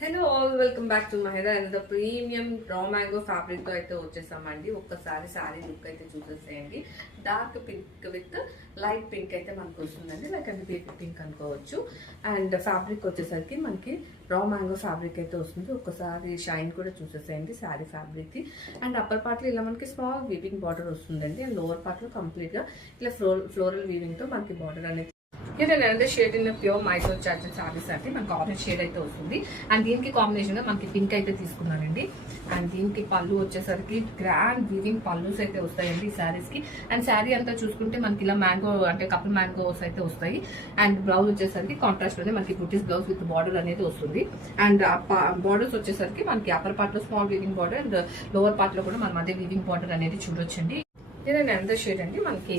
Hello all, welcome back to Mahila and premium raw mango fabric తో అయితే వచ్చేసామండి. ఒక్కసారి సారీ లుక్ అయితే చూసేసేయండి. Dark pink with light pink అయితే మనకు వస్తుందండి, లైక్ అండ్ బేబీ పింక్ అనుకోవచ్చు. అండ్ ఫ్యాబ్రిక్ వచ్చేసరికి మనకి రా మ్యాంగో ఫ్యాబ్రిక్ అయితే వస్తుంది. ఒక్కసారి షైన్ కూడా చూసేసేయండి శారీ ఫ్యాబ్రిక్ కి. అండ్ అప్పర్ పార్ట్ లో ఇలా మనకి స్మాల్ వీవింగ్ బార్డర్ వస్తుందండి. అండ్ లోవర్ పార్ట్ లో కంప్లీట్ గా ఇలా ఫ్లోరల్ వీవింగ్ తో మనకి బార్డర్ అనేది. ఇది నేను shade in pure Mysore charges saris అంటే మనకి ఆరెంజ్ షేడ్ అయితే వస్తుంది. అండ్ దీనికి కాంబినేషన్ గా మనకి పింక్ అయితే తీసుకున్నానండి. అండ్ దీనికి పళ్ళు వచ్చేసరికి గ్రాండ్ వీవింగ్ పళ్ళుస్ అయితే వస్తాయండి ఈ శారీస్ కి. అండ్ శారీ అంతా చూసుకుంటే మనకి ఇలా మ్యాంగో అంటే కపుల్ మ్యాంగోస్ అయితే వస్తాయి. అండ్ బ్లౌజ్ వచ్చేసరికి కాంట్రాస్ట్ లోనే మనకి బుటీస్ బ్లౌజ్ విత్ బార్డర్ అనేది వస్తుంది. అండ్ బార్డర్స్ వచ్చేసరికి మనకి అప్పర్ పార్ట్ లో small weaving border and lower part లో కూడా మనం అదే వీవింగ్ బార్డర్ అనేది చూడొచ్చండి. ఇది ఎంత షేడ్ అండి, మనకి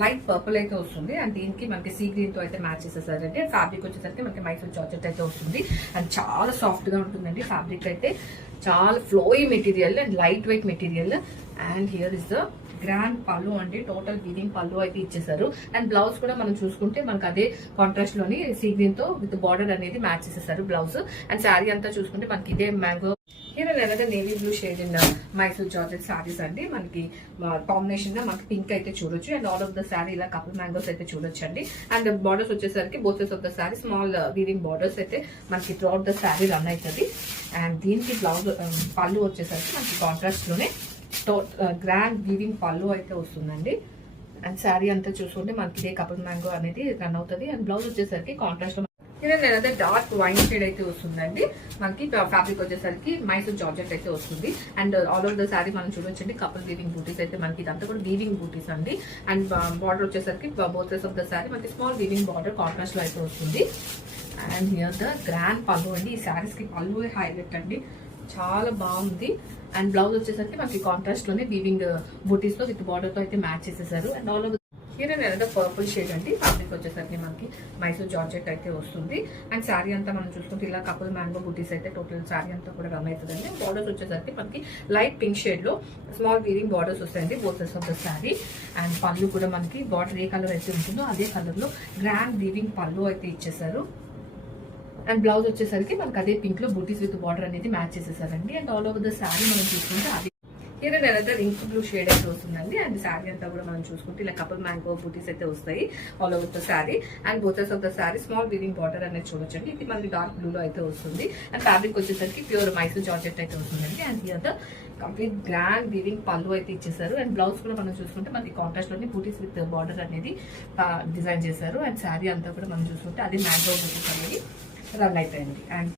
లైట్ పర్పుల్ అయితే వస్తుంది. అండ్ దీనికి మనకి సీ గ్రీన్ తో అయితే మ్యాచ్ చేసేసారంటే ఫ్యాబ్రిక్ వచ్చేసరికి మనకి మైసూర్ జార్జెట్ అయితే వస్తుంది. అండ్ చాలా సాఫ్ట్ గా ఉంటుందండి ఫ్యాబ్రిక్ అయితే, చాలా ఫ్లోయి material and light weight material. And here is the grand పళ్ళు అండి, టోటల్ వీవింగ్ పళ్ళు అయితే ఇచ్చేసారు. అండ్ బ్లౌజ్ కూడా మనం చూసుకుంటే మనకి అదే కాంట్రాస్ట్ లోని సీ గ్రీన్ తో విత్ బార్డర్ అనేది మ్యాచ్ చేసేసారు బ్లౌజ్. అండ్ శారీ అంతా చూసుకుంటే మనకి ఇదే mango navy blue shade in Mysore georgette saris అండి. మనకి కాంబినేషన్ గా మనకి పింక్ అయితే చూడొచ్చు. And all of the sari ఇలా కపుల్ మ్యాంగోస్ అయితే చూడొచ్చు అండి. అండ్ బార్డర్స్ వచ్చేసరికి both sides of the sari small weaving borders అయితే మనకి త్రూఅవుట్ ద శారీ రన్ అవుతుంది. అండ్ దీనికి బ్లౌజ్ పళ్ళు వచ్చేసరికి మనకి కాంట్రాస్ట్ లోనే గ్రాండ్ వీవింగ్ పళ్ళు అయితే వస్తుందండి. అండ్ శారీ అంతా చూసుకుంటే మనకి ఇదే కపుల్ మ్యాంగో అనేది రన్ అవుతుంది. అండ్ బ్లౌజ్ వచ్చేసరికి కాంట్రాస్ట్ నేనైతే డార్క్ వైన్ షేడ్ అయితే వస్తుందండి. మనకి ఫ్యాబ్రిక్ వచ్చేసరికి మైసూర్ జార్జెట్ అయితే వస్తుంది. And all over the sari మనం చూడొచ్చండి కపుల్ వీవింగ్ బూటీస్ అయితే మనకి ఇదంతా కూడా వీవింగ్ బూటీస్ అండి. అండ్ బార్డర్ వచ్చేసరికి both sides of the sari మనకి స్మాల్ వీవింగ్ బార్డర్ కాంట్రాస్ట్ లో అయితే వస్తుంది. అండ్ హియర్ ద గ్రాండ్ పళ్ళు అండి. ఈ శారీస్ కి పళ్ళు హైలైట్ అండి, చాలా బాగుంది. అండ్ బ్లౌజ్ వచ్చేసరికి మనకి కాంట్రాస్ట్ లోనే వీవింగ్ బూటీస్ తో విత్ బార్డర్ తో అయితే మ్యాచ్ చేసేసారు. అండ్ ఆల్ ఓవర్ నేను పర్పుల్ షేడ్ అండి. ఫ్యాబ్రిక్ వచ్చేసరికి మనకి మైసూర్ జార్జెట్ అయితే వస్తుంది. అండ్ శారీ అంతా మనం చూసుకుంటే ఇలా కపుల్ మ్యాంగో బుటీస్ అయితే టోటల్ శారీ అంతా కూడా రన్ అవుతుందండి. బార్డర్స్ వచ్చేసరికి మనకి లైట్ పింక్ షేడ్ లో స్మాల్ వీవింగ్ బార్డర్స్ వస్తాయండి both sides of the sari. And పళ్ళు కూడా మనకి బార్డర్ ఏ కలర్ అయితే ఉంటుందో అదే కలర్ లో గ్రాండ్ వీవింగ్ పళ్ళు అయితే ఇచ్చేసారు. అండ్ బ్లౌజ్ వచ్చేసరికి మనకి అదే పింక్ లో బూటీస్ విత్ బార్డర్ అనేది మ్యాచ్ చేసేసారండి. And all over the sari మనం చూసుకుంటే అది నేనైతే రింక్ బ్లూ షేడ్ అయితే వస్తుందండి. అండ్ శారీ అంతా కూడా మనం చూసుకుంటే ఇలా కపుల్ మ్యాంగో బూటీస్ అయితే వస్తాయి all over the sari. And both sides of the sari small weaving border అనేది చూడొచ్చండి. ఇది మనకి డార్క్ బ్లూ లో అయితే వస్తుంది. అండ్ ఫ్యాబ్రిక్ వచ్చేసరికి ప్యూర్ మైసూర్ జార్జెట్ అయితే వస్తుందండి. And here complete grand weaving పళ్ళు అయితే ఇచ్చేసారు. అండ్ బ్లౌజ్ కూడా మనం చూసుకుంటే మనకి కాంట్రాస్ట్ లోని బూటీస్ విత్ బార్డర్ అనేది డిజైన్ చేశారు. అండ్ శారీ అంతా కూడా మనం చూసుకుంటే అది మ్యాంగో బూటీస్ అనేది రన్ అయిపోయింది. అండ్